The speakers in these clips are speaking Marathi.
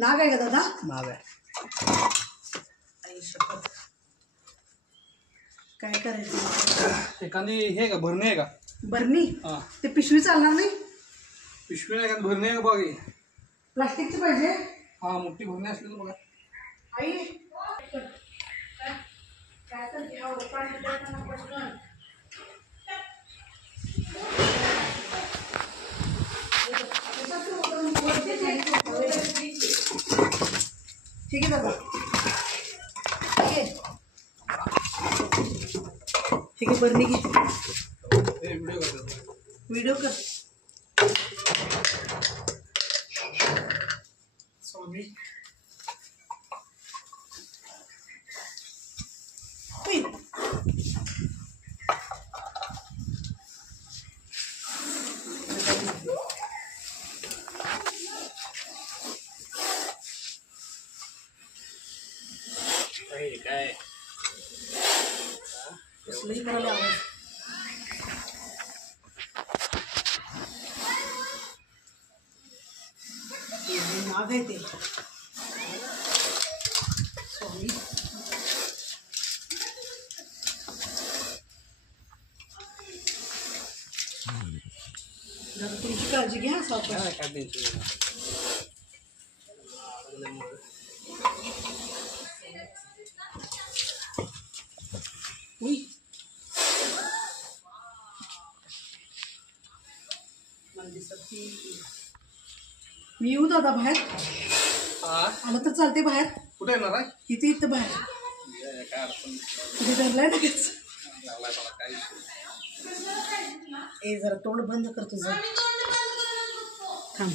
नाग आहे का दादा? नाग आहे. आई शपथ. काय करायचं? एखादी हे का भरणी आहे का? बरणी? हा. ते पिशवी चालणार नाही? पिशवी नाही का भरणी आहे का बघ? प्लास्टिकची पाहिजे. हा मोठी भरणी असली तर बघा. आई काय तर घ्या पाणी देताना पटकन. ठीक आहे दादा. ठीक आहे बरणी घे. व्हिडिओ कर. स्वामी काय कसलंही करायला आवाज. नाग आहे ते. स्वामी तुमची काळजी घ्या. सावकाश. काय टेन्शन मी येऊ दादा बाहेर? आलं तर चालते बाहेर. कुठे येणार आहे? इथं बाहेर. काय अडचण कुठे धरलाय लगेच. लागलाय मला काय ए जरा तोंड बंद कर तुझं. थांब.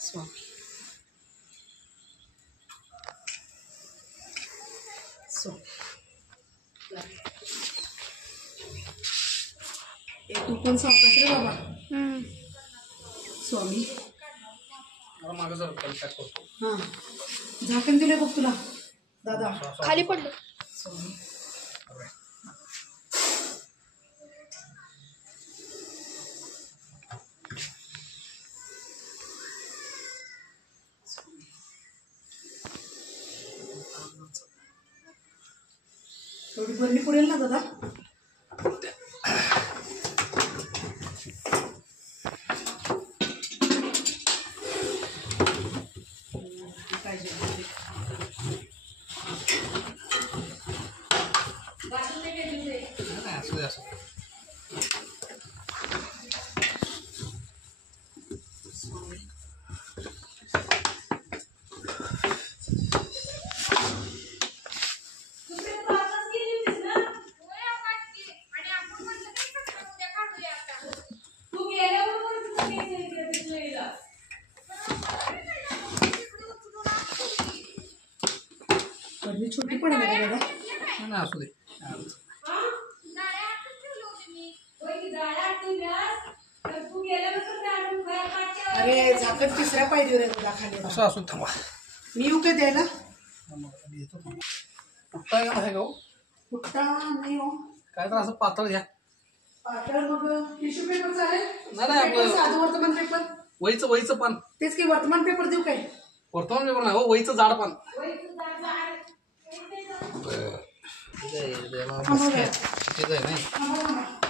स्वामी तू पण सावकाश रे बाबा. स्वामी मला मागं जरा पॅक करतो. हां झाकण दिले बघ तुला दादा. खाली पडलं. स्वामी थोडी बरणी पडेल ना दादा? बरणी छोटी पडेल का दादा? नाही असू दे. अरे झाकण तिसऱ्या पाहिजे रे दादा खाली. असं असू थांबा. मी येऊ काय द्यायला? कुठता आहे का? कुठता नाही हो. काय तर असं पातळ घ्या. पातळ मग टिश्यू पेपर चालेल? नाही आपलं साधं वर्तमान पेपर. वहीचं पान. तेच की वर्तमान पेपर देऊ काय? वर्तमान पेपर नाही हो, वहीचं जाड पान. थांबा.